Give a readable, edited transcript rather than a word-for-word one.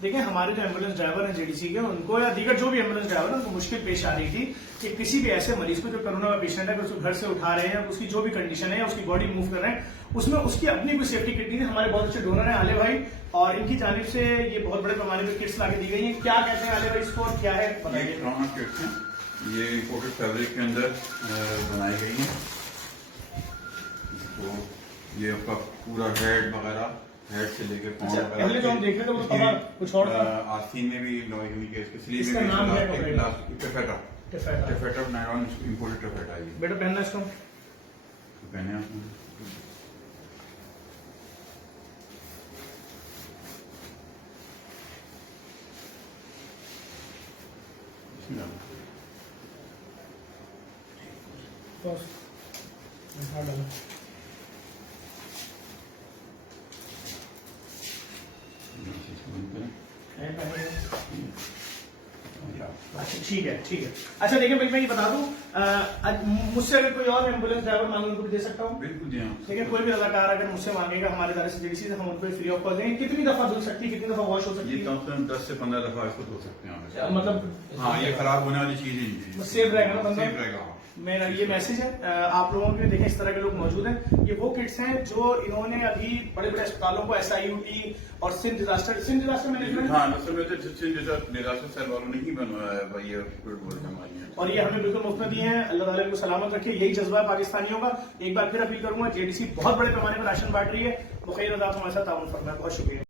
देखिए हमारे जो एम्बुलेंस ड्राइवर हैं जेडीसी के, उनको या दीगर जो भी एम्बुलेंस ड्राइवर है उनको मुश्किल पेश आ रही थी कि किसी भी ऐसे मरीज को जो कोरोना का पेशेंट है, उसको घर से उठा रहे हैं, उसकी जो भी कंडीशन है, उसकी बॉडी मूव कर रहे हैं, उसमें उसकी अपनी कोई सेफ्टी किट नहीं है। हमारे बहुत अच्छे डोनर हैं आले भाई, और इनकी जानिब से ये बहुत बड़े पैमाने पर किट्स लाके दी गई है। क्या कहते हैं आले भाई इसको, और क्या है बताइए। किट्स हैं, ये इम्पोर्टेड फैब्रिक के अंदर बनाई गई है। तो ये आपका पूरा हेड वगैरह, हेड से लेकर पाँव वगैरह। पहले जो हम देख रहे थे वो थोड़ा कुछ और था। आस्तीन में भी लॉय हुई है, इसके स्लीव इसका में भी नाम है टेफेटा नायलॉन इम्पोर्टेड टेफेटा है ये। बेटा पहनना इसको, पहने आप। ठीक है ठीक है। अच्छा देखिए भाई, मैं ये बता दूं, मुझसे अगर कोई और एम्बुलेंस ड्राइवर मांगे उनको भी दे सकता हूँ। बिल्कुल जी हाँ। देखिए कोई भी रजाकार अगर मुझसे मांगेगा हमारे इदारे से जेडीसी से, हम उनको फ्री ऑफ कॉस्ट देंगे। कितनी दफा धुल सकती है, कितनी दफा वॉश हो सकती ये है? कम से कम 10 से 15 दफा इसको धो सकते हैं मतलब हाँ, ये खराब होने वाली चीज ही सेफ रहेगा ना बंदा? सेफ रहेगा। मेरा ये मैसेज है आप लोगों के लिए। देखें इस तरह के लोग मौजूद हैं। ये वो किट्स हैं जो इन्होंने अभी बड़े बड़े अस्पतालों को SIUT और सिंध डिजास्टर मैनेजमेंट, हाँ डिजास्टर सेल वालों ने ही बनवाया है भाई ये हमारी, और ये हमें बिल्कुल मुफ्त में दिए हैं। अल्लाह ताला इनको सलामत रखे, यही जज्बा है पाकिस्तानियों का। एक बार फिर अपील करूंगा, जेडीसी बहुत बड़े पैमाने पर राशन बांट रही है। मुखैर आजाद हमारे साथ ताउन फरमाए, बहुत शुक्रिया।